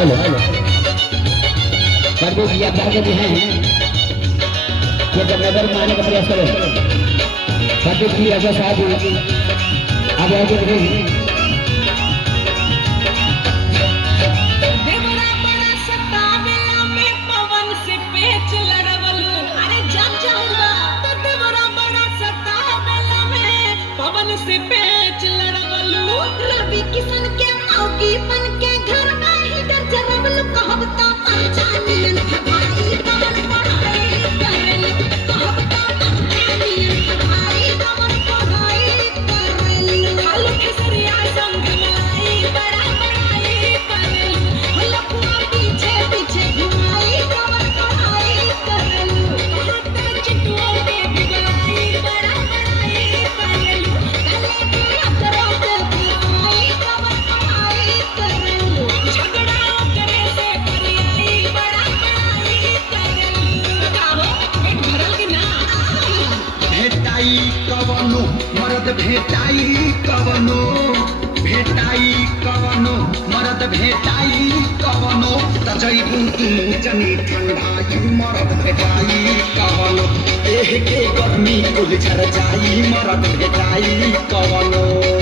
Hello करके दिया करके भी हैं ये जब नजर मारने का प्रयास करो करके भी ऐसा साथ आगे आगे बढ़े से पेच लड़वलू रवि किशन के मौकी बन के घर में ही डर जरवलू कहबता पंचानियन भाई कमर पढ़ाई करेलू कहबता पंचानियन भाई कमर पढ़ाई करेलू खालू खेसरिया संग मलाई बड़ा बड़ाई करेलू लपुआ पीछे पीछे घुमाई कमर पढ़ाई करेलू कहता चितुआ के बिगड़ाई बड़ा बड़ाई करेलू कवनो मरद भेटाई कवनो भेटाई कवनो मरद भेटाई कवनो तजैबू तुनु जनी ठंडाई मरद भेटाई कवनो एह के गर्मी कुल झर जाई मरद भेटाई कवनो।